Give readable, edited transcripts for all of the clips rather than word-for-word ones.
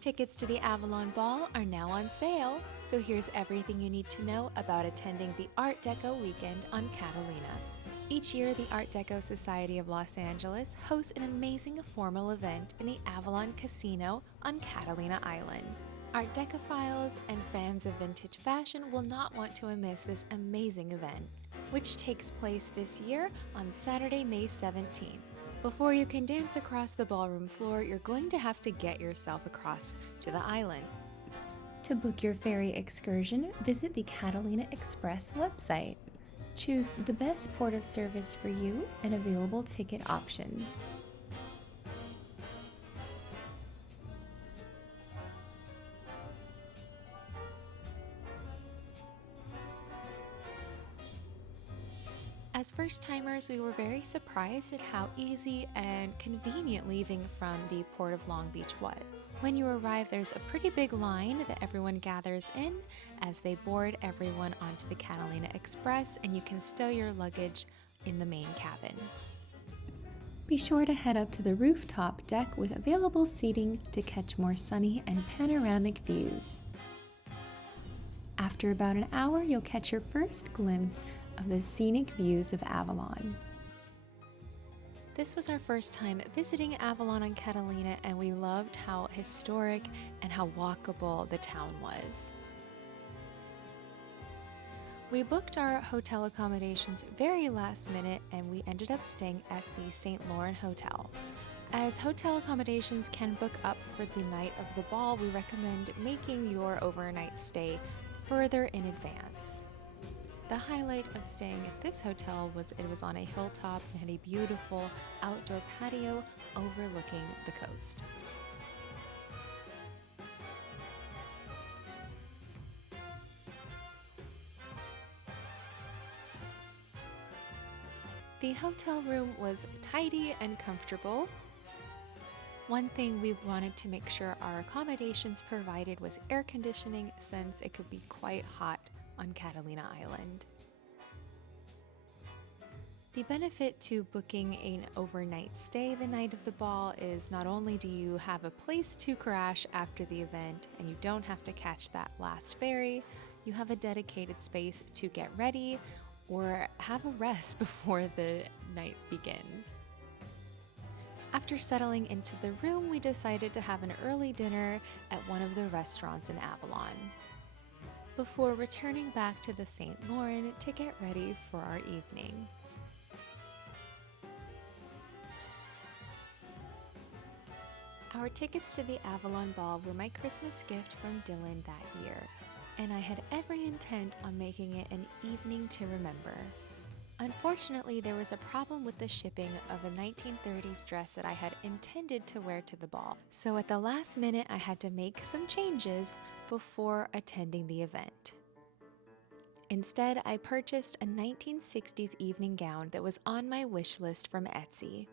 Tickets to the Avalon Ball are now on sale, so here's everything you need to know about attending the Art Deco weekend on Catalina. Each year, the Art Deco Society of Los Angeles hosts an amazing formal event in the Avalon Casino on Catalina Island. Art Decophiles and fans of vintage fashion will not want to miss this amazing event, which takes place this year on Saturday, May 17th. Before you can dance across the ballroom floor, you're going to have to get yourself across to the island. To book your ferry excursion, visit the Catalina Express website. Choose the best port of service for you and available ticket options. As first-timers, we were very surprised at how easy and convenient leaving from the Port of Long Beach was. When you arrive, there's a pretty big line that everyone gathers in as they board everyone onto the Catalina Express, and you can stow your luggage in the main cabin. Be sure to head up to the rooftop deck with available seating to catch more sunny and panoramic views. After about an hour, you'll catch your first glimpse of the scenic views of Avalon. This was our first time visiting Avalon on Catalina, and we loved how historic and how walkable the town was. We booked our hotel accommodations very last minute, and we ended up staying at the St. Laurent Hotel. As hotel accommodations can book up for the night of the ball, we recommend making your overnight stay further in advance. The highlight of staying at this hotel was it was on a hilltop and had a beautiful outdoor patio overlooking the coast. The hotel room was tidy and comfortable. One thing we wanted to make sure our accommodations provided was air conditioning, since it could be quite hot on Catalina Island. The benefit to booking an overnight stay the night of the ball is not only do you have a place to crash after the event and you don't have to catch that last ferry, you have a dedicated space to get ready or have a rest before the night begins. After settling into the room, we decided to have an early dinner at one of the restaurants in Avalon, before returning back to the St. Laurent to get ready for our evening. Our tickets to the Avalon Ball were my Christmas gift from Dylan that year, and I had every intent on making it an evening to remember. Unfortunately, there was a problem with the shipping of a 1930s dress that I had intended to wear to the ball, so at the last minute I had to make some changes before attending the event. Instead, I purchased a 1960s evening gown that was on my wish list from Etsy,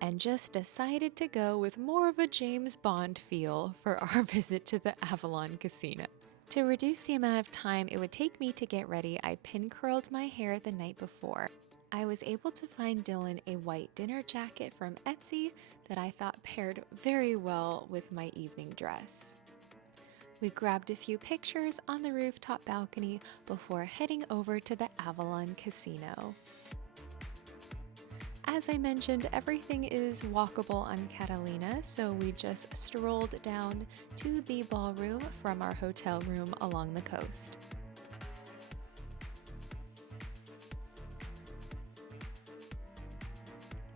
and just decided to go with more of a James Bond feel for our visit to the Avalon Casino. To reduce the amount of time it would take me to get ready, I pin curled my hair the night before. I was able to find Dylan a white dinner jacket from Etsy that I thought paired very well with my evening dress. We grabbed a few pictures on the rooftop balcony before heading over to the Avalon Casino. As I mentioned, everything is walkable on Catalina, so we just strolled down to the ballroom from our hotel room along the coast.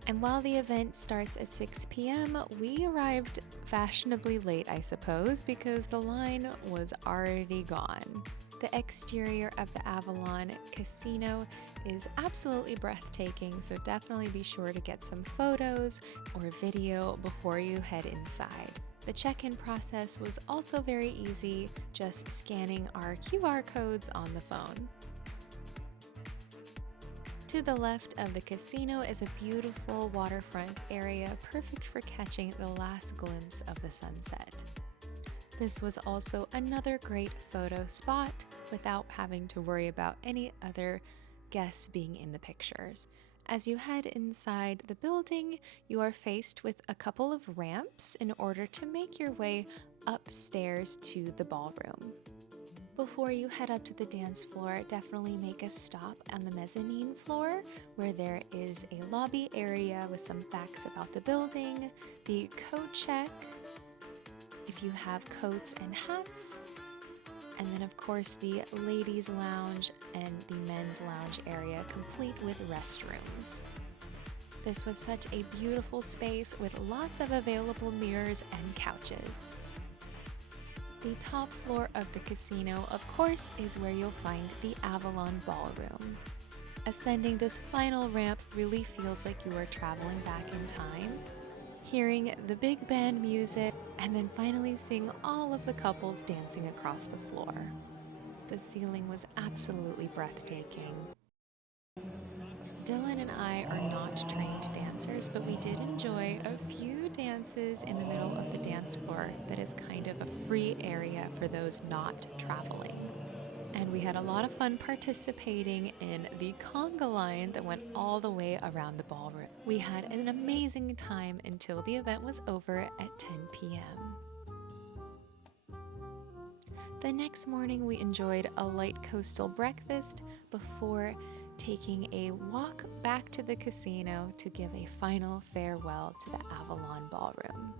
And while the event starts at 6 p.m., we arrived fashionably late, I suppose, because the line was already gone. The exterior of the Avalon Casino is absolutely breathtaking, so definitely be sure to get some photos or video before you head inside. The check-in process was also very easy, just scanning our QR codes on the phone. To the left of the casino is a beautiful waterfront area, perfect for catching the last glimpse of the sunset. This was also another great photo spot without having to worry about any other guests being in the pictures. As you head inside the building, you are faced with a couple of ramps in order to make your way upstairs to the ballroom. Before you head up to the dance floor, definitely make a stop on the mezzanine floor where there is a lobby area with some facts about the building, the coat check, if you have coats and hats, and then of course the ladies' lounge and the men's lounge area complete with restrooms. This was such a beautiful space with lots of available mirrors and couches. The top floor of the casino, of course, is where you'll find the Avalon Ballroom. Ascending this final ramp really feels like you are traveling back in time, hearing the big band music, and then finally seeing all of the couples dancing across the floor. The ceiling was absolutely breathtaking. Dylan and I are not trained dancers, but we did enjoy a few dances in the middle of the dance floor that is kind of a free area for those not traveling. And we had a lot of fun participating in the conga line that went all the way around the ballroom. We had an amazing time until the event was over at 10 p.m. The next morning, we enjoyed a light coastal breakfast before taking a walk back to the casino to give a final farewell to the Avalon Ballroom.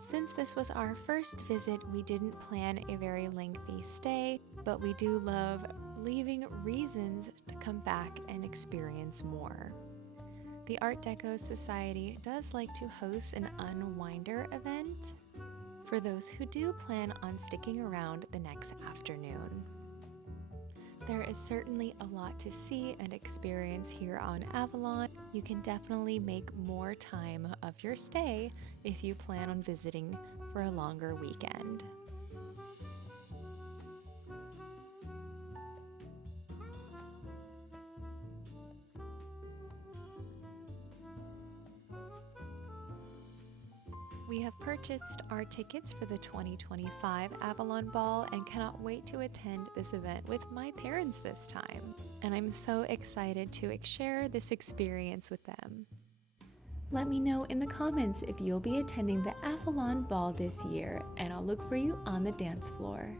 Since this was our first visit, we didn't plan a very lengthy stay, but we do love leaving reasons to come back and experience more. The Art Deco Society does like to host an unwinder event for those who do plan on sticking around the next afternoon. There is certainly a lot to see and experience here on Avalon. You can definitely make more time of your stay if you plan on visiting for a longer weekend. We have purchased our tickets for the 2025 Avalon Ball and cannot wait to attend this event with my parents this time. And I'm so excited to share this experience with them. Let me know in the comments if you'll be attending the Avalon Ball this year, and I'll look for you on the dance floor.